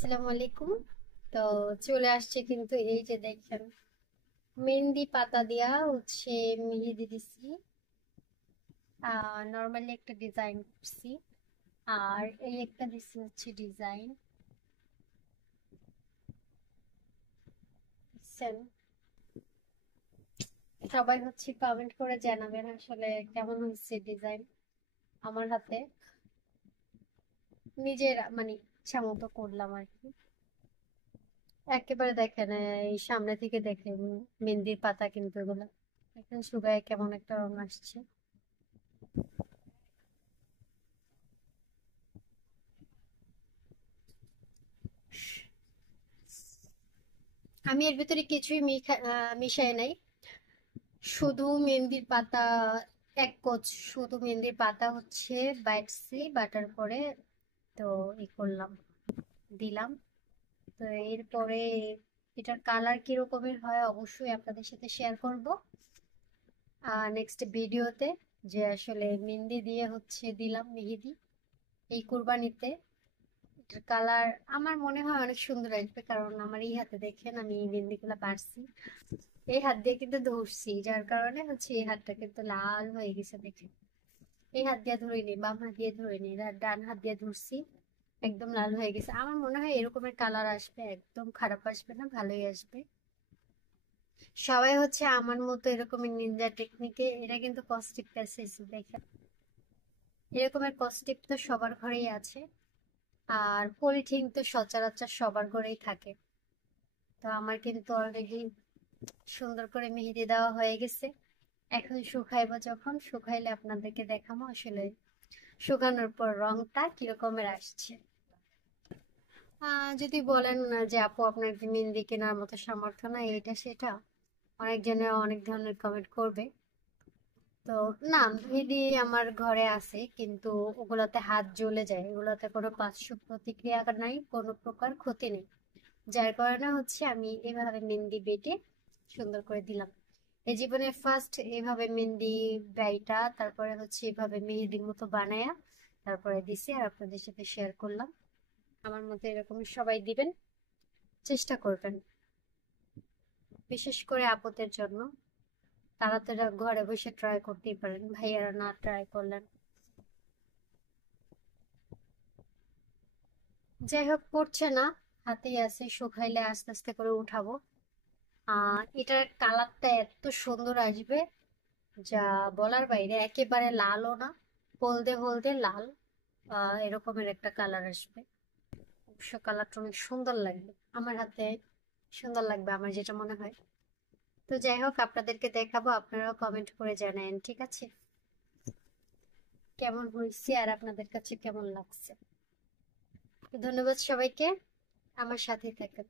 আসসালামু আলাইকুম। তো চলে আসছে কিন্তু এই যে দেখেন মেহেন্দি পাতা দিয়া হচ্ছে মেহেদি দিছি। নর্মালি একটা ডিজাইন করছি, আর এই একটা দিছি হচ্ছে ডিজাইন। সবাই হচ্ছে কমেন্ট করে জানাবেন আসলে কেমন হচ্ছে ডিজাইন। আমার হাতে নিজের মানে ইচ্ছা মতো করলাম আর কি। একেবারে দেখেন এই সামনে থেকে দেখেন মেহেন্দির পাতা কিন্তু এগুলো এখন শুকায় কেমন একটা রং আসছে। আমি এর ভিতরে কিছুই মিশাই নাই, শুধু মেহেন্দির পাতা। এক কোচ শুধু মেহেন্দির পাতা হচ্ছে বাইটছি, বাটার পরে তো করলাম, দিলাম। তো এরপরে এটার কালার কি রকমের হয় অবশ্যই আপনাদের সাথে শেয়ার করব নেক্সট ভিডিওতে, যে আসলে মেহেন্দি দিয়ে হচ্ছে দিলাম মেহেদি এই কুরবানিতে। এটার কালার আমার মনে হয় অনেক সুন্দর আসবে, কারণ আমার এই হাতে দেখেন আমি এই মেহেন্দিগুলো পারছি এই হাত দিয়ে কিন্তু ধরছি, যার কারণে হচ্ছে এই হাতটা কিন্তু লাল হয়ে গেছে দেখে। এই হাত দিয়ে ধরিনি, বাম হাত দিয়ে ধরিনি, ডান হাত দিয়ে ধরছি, একদম লাল হয়ে গেছে। আমার মনে হয় এরকমের কালার আসবে, একদম খারাপ আসবে না, ভালোই আসবে। সবাই হচ্ছে আমার মতো এরকমের নিনজা টেকনিকে, এটা কিন্তু কস্টিক প্যাসেজ দেখে। এরকমের কস্টিক তো সবার ঘরেই আছে, আর পলিথিন তো সচরাচর সবার ঘরেই থাকে। তো আমার কিন্তু অলরেডি সুন্দর করে মেহেদি দেওয়া হয়ে গেছে। এখন শুকাইবো, যখন শুকাইলে আপনাদেরকে দেখাবো আসলে শুকানোর পর রংটা কিরকমের আসছে। যদি বলেন যে আপু আপনার কি মেহেন্দি কেনার মতো সামর্থ্য নাই এটা সেটা, অনেকজনে অনেক ধরনের কমেন্ট করবে। তো না, মেহেদি আমার ঘরে আছে কিন্তু ওগুলাতে হাত জ্বলে যায়, ওগুলাতে কোনো পার্শ্ব প্রতিক্রিয়া নাই, কোনো প্রকার ক্ষতি নেই। যার কারণে হচ্ছে আমি এভাবে মেহেন্দি বেটে সুন্দর করে দিলাম। এই জীবনের ফার্স্ট এভাবে মেহেন্দি ব্রাইটা, তারপরে হচ্ছে এভাবে মেহেদির মতো বানায়া তারপরে দিছি আর আপনাদের সাথে শেয়ার করলাম। আমার মতো এরকম সবাই দিবেন, চেষ্টা করবেন, বিশেষ করে আপদের জন্য। তারা তো এটা ঘরে বসে ট্রাই করতেই পারেন, ভাইয়ারা না ট্রাই করলেন। যাই হোক, পড়ছে না, হাতেই আছে, শুকাইলে আস্তে আস্তে করে উঠাবো। এটার কালারটা এত সুন্দর আসবে যা বলার বাইরে, একেবারে লালও না, হলদে হলদে লাল, এরকমের একটা কালার আসবে। অবশ্য কালারটা অনেক সুন্দর লাগবে আমার হাতে, সুন্দর লাগবে আমার যেটা মনে হয়। তো যাই হোক, আপনাদেরকে দেখাবো, আপনারাও কমেন্ট করে জানায়েন, ঠিক আছে, কেমন হয়েছে আর আপনাদের কাছে কেমন লাগছে। তো ধন্যবাদ সবাইকে, আমার সাথে থাকেন।